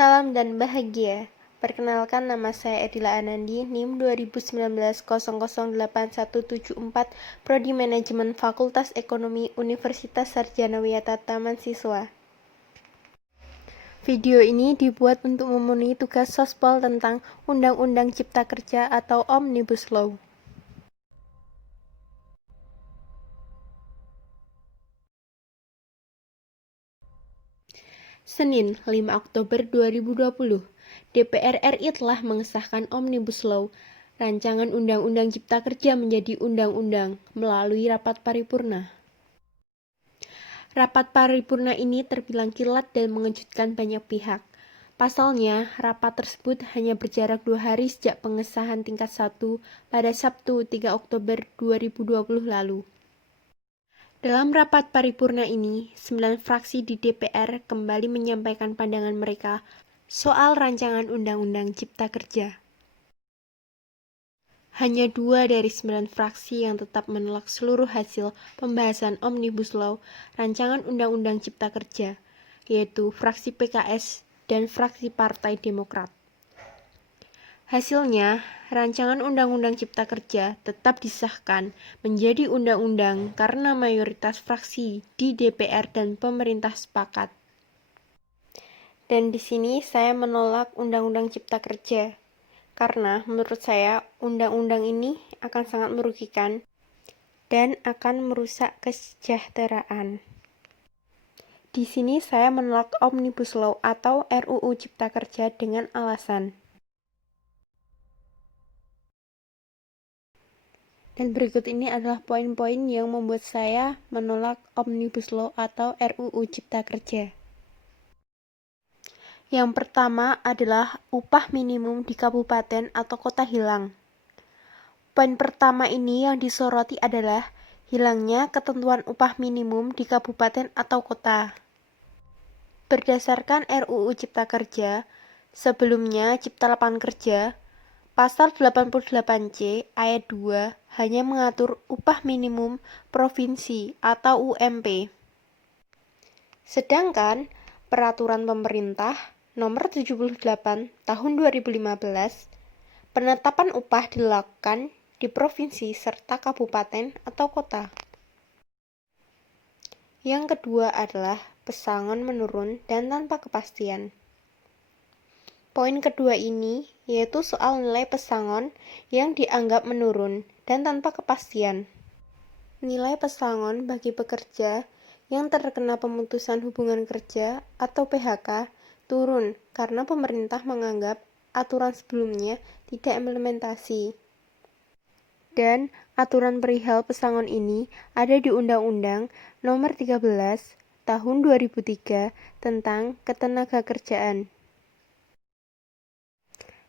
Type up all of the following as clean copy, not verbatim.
Salam dan bahagia. Perkenalkan, nama saya Edila Anandi, NIM 2019 008174, Prodi Manajemen Fakultas Ekonomi Universitas Sarjana Wiyata Taman Siswa. Video ini dibuat untuk memenuhi tugas sospol tentang Undang-Undang Cipta Kerja atau Omnibus Law. Senin, 5 Oktober 2020, DPR RI telah mengesahkan Omnibus Law, rancangan Undang-Undang Cipta Kerja menjadi undang-undang, melalui rapat paripurna. Rapat paripurna ini terbilang kilat dan mengejutkan banyak pihak. Pasalnya, rapat tersebut hanya berjarak 2 hari sejak pengesahan tingkat 1 pada Sabtu 3 Oktober 2020 lalu. Dalam rapat paripurna ini, 9 fraksi di DPR kembali menyampaikan pandangan mereka soal rancangan Undang-Undang Cipta Kerja. Hanya 2 dari 9 fraksi yang tetap menolak seluruh hasil pembahasan Omnibus Law, rancangan Undang-Undang Cipta Kerja, yaitu fraksi PKS dan fraksi Partai Demokrat. Hasilnya, rancangan Undang-Undang Cipta Kerja tetap disahkan menjadi undang-undang karena mayoritas fraksi di DPR dan pemerintah sepakat. Dan di sini saya menolak Undang-Undang Cipta Kerja, karena menurut saya undang-undang ini akan sangat merugikan dan akan merusak kesejahteraan. Di sini saya menolak Omnibus Law atau RUU Cipta Kerja dengan alasan. Dan berikut ini adalah poin-poin yang membuat saya menolak Omnibus Law atau RUU Cipta Kerja. Yang pertama adalah upah minimum di kabupaten atau kota hilang. Poin pertama ini yang disoroti adalah hilangnya ketentuan upah minimum di kabupaten atau kota. Berdasarkan RUU Cipta Kerja, sebelumnya Cipta Lapangan Kerja, Pasal 88C ayat 2 hanya mengatur upah minimum provinsi atau UMP. Sedangkan Peraturan Pemerintah Nomor 78 Tahun 2015, penetapan upah dilakukan di provinsi serta kabupaten atau kota. Yang kedua adalah pesangon menurun dan tanpa kepastian. Poin kedua ini yaitu soal nilai pesangon yang dianggap menurun dan tanpa kepastian. Nilai pesangon bagi pekerja yang terkena pemutusan hubungan kerja atau PHK turun karena pemerintah menganggap aturan sebelumnya tidak implementasi. Dan aturan perihal pesangon ini ada di Undang-Undang Nomor 13 Tahun 2003 tentang Ketenagakerjaan.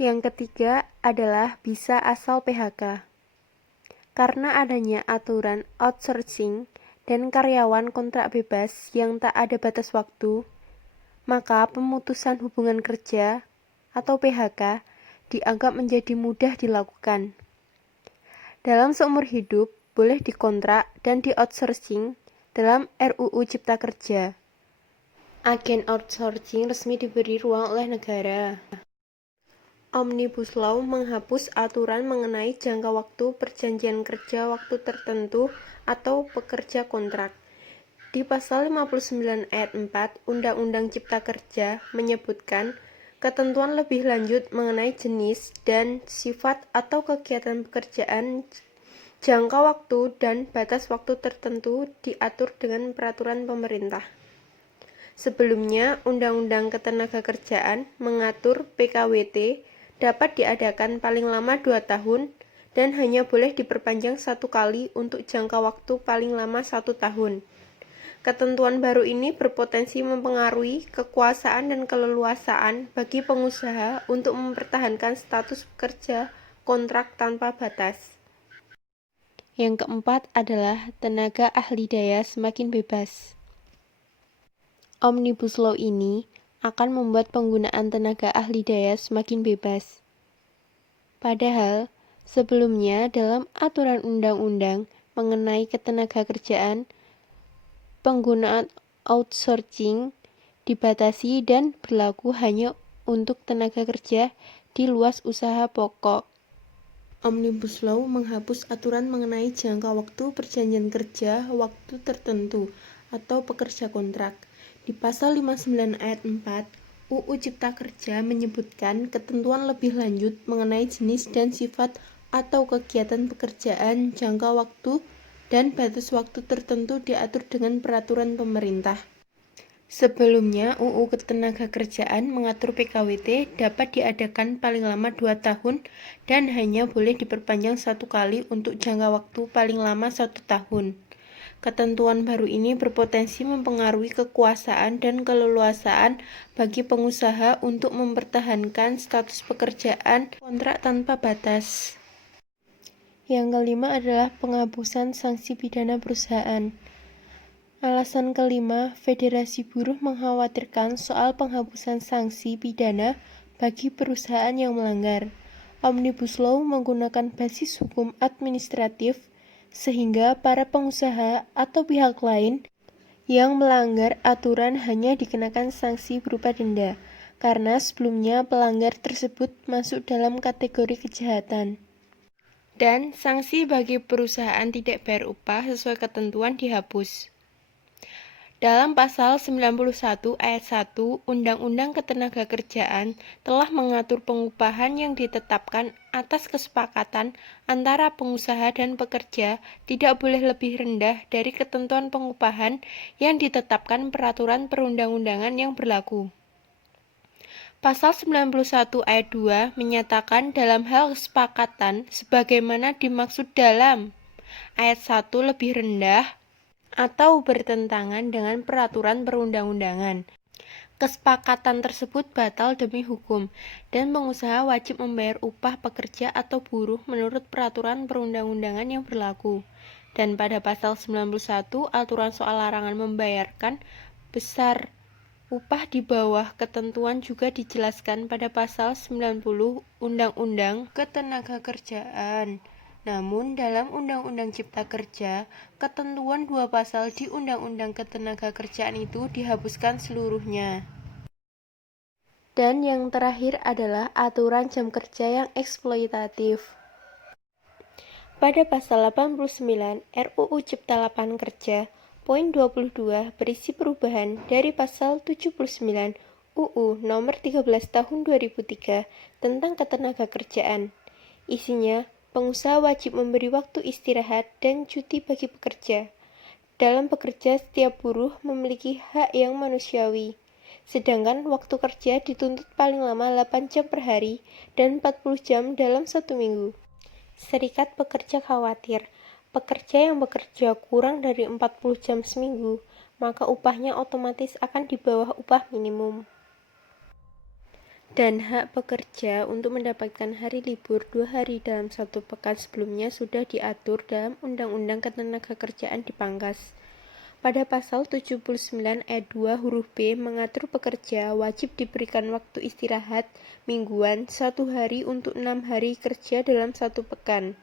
Yang ketiga adalah bisa asal PHK. Karena adanya aturan outsourcing dan karyawan kontrak bebas yang tak ada batas waktu, maka pemutusan hubungan kerja atau PHK dianggap menjadi mudah dilakukan. Dalam seumur hidup, boleh dikontrak dan di-outsourcing dalam RUU Cipta Kerja. Agen outsourcing resmi diberi ruang oleh negara. Omnibus Law menghapus aturan mengenai jangka waktu perjanjian kerja waktu tertentu atau pekerja kontrak. Di pasal 59 ayat 4 Undang-Undang Cipta Kerja menyebutkan ketentuan lebih lanjut mengenai jenis dan sifat atau kegiatan pekerjaan, jangka waktu dan batas waktu tertentu diatur dengan peraturan pemerintah. Sebelumnya, Undang-Undang Ketenagakerjaan mengatur PKWT dapat diadakan paling lama 2 tahun dan hanya boleh diperpanjang 1 kali untuk jangka waktu paling lama 1 tahun. Ketentuan baru ini berpotensi mempengaruhi kekuasaan dan keleluasaan bagi pengusaha untuk mempertahankan status pekerja kontrak tanpa batas. Yang keempat adalah tenaga ahli daya semakin bebas. Omnibus Law ini akan membuat penggunaan tenaga ahli daya semakin bebas. Padahal, sebelumnya dalam aturan undang-undang mengenai ketenagakerjaan, penggunaan outsourcing dibatasi dan berlaku hanya untuk tenaga kerja di luas usaha pokok. Omnibus Law menghapus aturan mengenai jangka waktu perjanjian kerja waktu tertentu atau pekerja kontrak. Di pasal 59 ayat 4, UU Cipta Kerja menyebutkan ketentuan lebih lanjut mengenai jenis dan sifat atau kegiatan pekerjaan, jangka waktu, dan batas waktu tertentu diatur dengan peraturan pemerintah. Sebelumnya, UU Ketenagakerjaan mengatur PKWT dapat diadakan paling lama 2 tahun dan hanya boleh diperpanjang 1 kali untuk jangka waktu paling lama 1 tahun. Ketentuan baru ini berpotensi mempengaruhi kekuasaan dan keleluasaan bagi pengusaha untuk mempertahankan status pekerjaan kontrak tanpa batas. Yang kelima adalah penghapusan sanksi pidana perusahaan. Alasan kelima, Federasi Buruh mengkhawatirkan soal penghapusan sanksi pidana bagi perusahaan yang melanggar. Omnibus Law menggunakan basis hukum administratif sehingga para pengusaha atau pihak lain yang melanggar aturan hanya dikenakan sanksi berupa denda, karena sebelumnya pelanggar tersebut masuk dalam kategori kejahatan. Dan sanksi bagi perusahaan tidak bayar upah sesuai ketentuan dihapus. Dalam pasal 91 ayat 1 Undang-Undang Ketenagakerjaan telah mengatur pengupahan yang ditetapkan atas kesepakatan antara pengusaha dan pekerja tidak boleh lebih rendah dari ketentuan pengupahan yang ditetapkan peraturan perundang-undangan yang berlaku. Pasal 91 ayat 2 menyatakan dalam hal kesepakatan sebagaimana dimaksud dalam ayat 1 lebih rendah atau bertentangan dengan peraturan perundang-undangan. Kesepakatan tersebut batal demi hukum, dan pengusaha wajib membayar upah pekerja atau buruh menurut peraturan perundang-undangan yang berlaku. Dan pada pasal 91, aturan soal larangan membayarkan besar upah di bawah ketentuan juga dijelaskan pada pasal 90 Undang-Undang Ketenagakerjaan. Namun, dalam Undang-Undang Cipta Kerja, ketentuan 2 pasal di Undang-Undang Ketenagakerjaan itu dihapuskan seluruhnya. Dan yang terakhir adalah aturan jam kerja yang eksploitatif. Pada pasal 89 RUU Cipta Lapangan Kerja, poin 22 berisi perubahan dari pasal 79 UU nomor 13 tahun 2003 tentang ketenagakerjaan. Isinya, pengusaha wajib memberi waktu istirahat dan cuti bagi pekerja. Dalam bekerja, setiap buruh memiliki hak yang manusiawi. Sedangkan waktu kerja dituntut paling lama 8 jam per hari dan 40 jam dalam 1 minggu. Serikat Pekerja khawatir, pekerja yang bekerja kurang dari 40 jam seminggu, maka upahnya otomatis akan di bawah upah minimum. Dan hak pekerja untuk mendapatkan hari libur 2 hari dalam 1 pekan sebelumnya sudah diatur dalam Undang-Undang Ketenagakerjaan dipangkas. Pada pasal 79 ayat 2 huruf B mengatur pekerja wajib diberikan waktu istirahat mingguan 1 hari untuk 6 hari kerja dalam 1 pekan.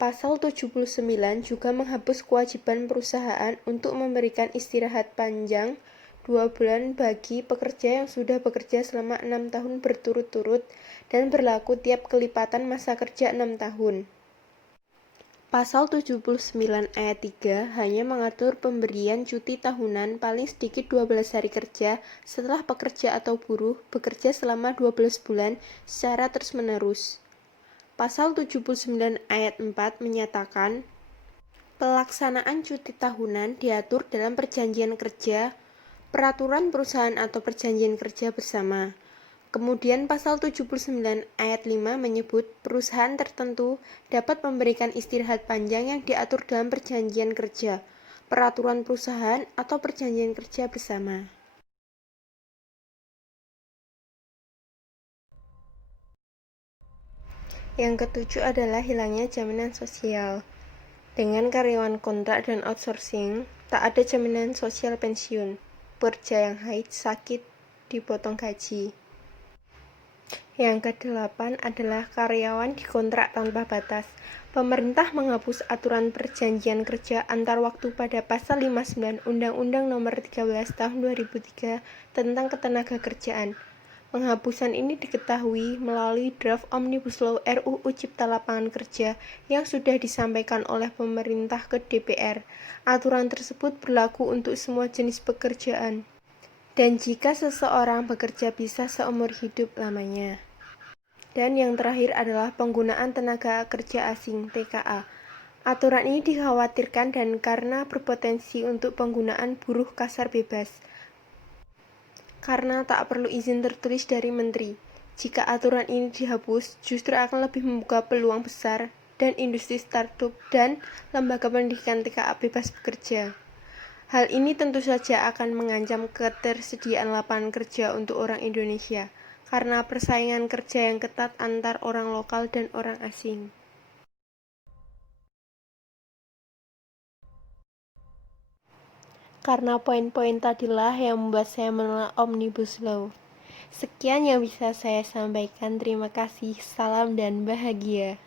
Pasal 79 juga menghapus kewajiban perusahaan untuk memberikan istirahat panjang 2 bulan bagi pekerja yang sudah bekerja selama 6 tahun berturut-turut dan berlaku tiap kelipatan masa kerja 6 tahun. Pasal 79 ayat 3 hanya mengatur pemberian cuti tahunan paling sedikit 12 hari kerja setelah pekerja atau buruh bekerja selama 12 bulan secara terus-menerus. Pasal 79 ayat 4 menyatakan pelaksanaan cuti tahunan diatur dalam perjanjian kerja, peraturan perusahaan atau perjanjian kerja bersama. Kemudian pasal 79 ayat 5 menyebut perusahaan tertentu dapat memberikan istirahat panjang yang diatur dalam perjanjian kerja, peraturan perusahaan atau perjanjian kerja bersama. Yang ketujuh adalah hilangnya jaminan sosial. Dengan karyawan kontrak dan outsourcing, tak ada jaminan sosial pensiun. Pekerja yang haid, sakit, dipotong gaji. Yang kedelapan adalah karyawan dikontrak tanpa batas. Pemerintah menghapus aturan perjanjian kerja antar waktu pada Pasal 59 Undang-Undang Nomor 13 Tahun 2003 tentang Ketenagakerjaan. Penghapusan ini diketahui melalui draft Omnibus Law RUU Cipta Lapangan Kerja yang sudah disampaikan oleh pemerintah ke DPR. Aturan tersebut berlaku untuk semua jenis pekerjaan. Dan jika seseorang bekerja bisa seumur hidup lamanya. Dan yang terakhir adalah penggunaan tenaga kerja asing (TKA). Aturan ini dikhawatirkan dan karena berpotensi untuk penggunaan buruh kasar bebas, karena tak perlu izin tertulis dari menteri. Jika aturan ini dihapus, justru akan lebih membuka peluang besar dan industri startup dan lembaga pendidikan TKA bebas bekerja. Hal ini tentu saja akan mengancam ketersediaan lapangan kerja untuk orang Indonesia, karena persaingan kerja yang ketat antar orang lokal dan orang asing. Karena poin-poin tadilah yang membuat saya menolak Omnibus Law. Sekian yang bisa saya sampaikan. Terima kasih. Salam dan bahagia.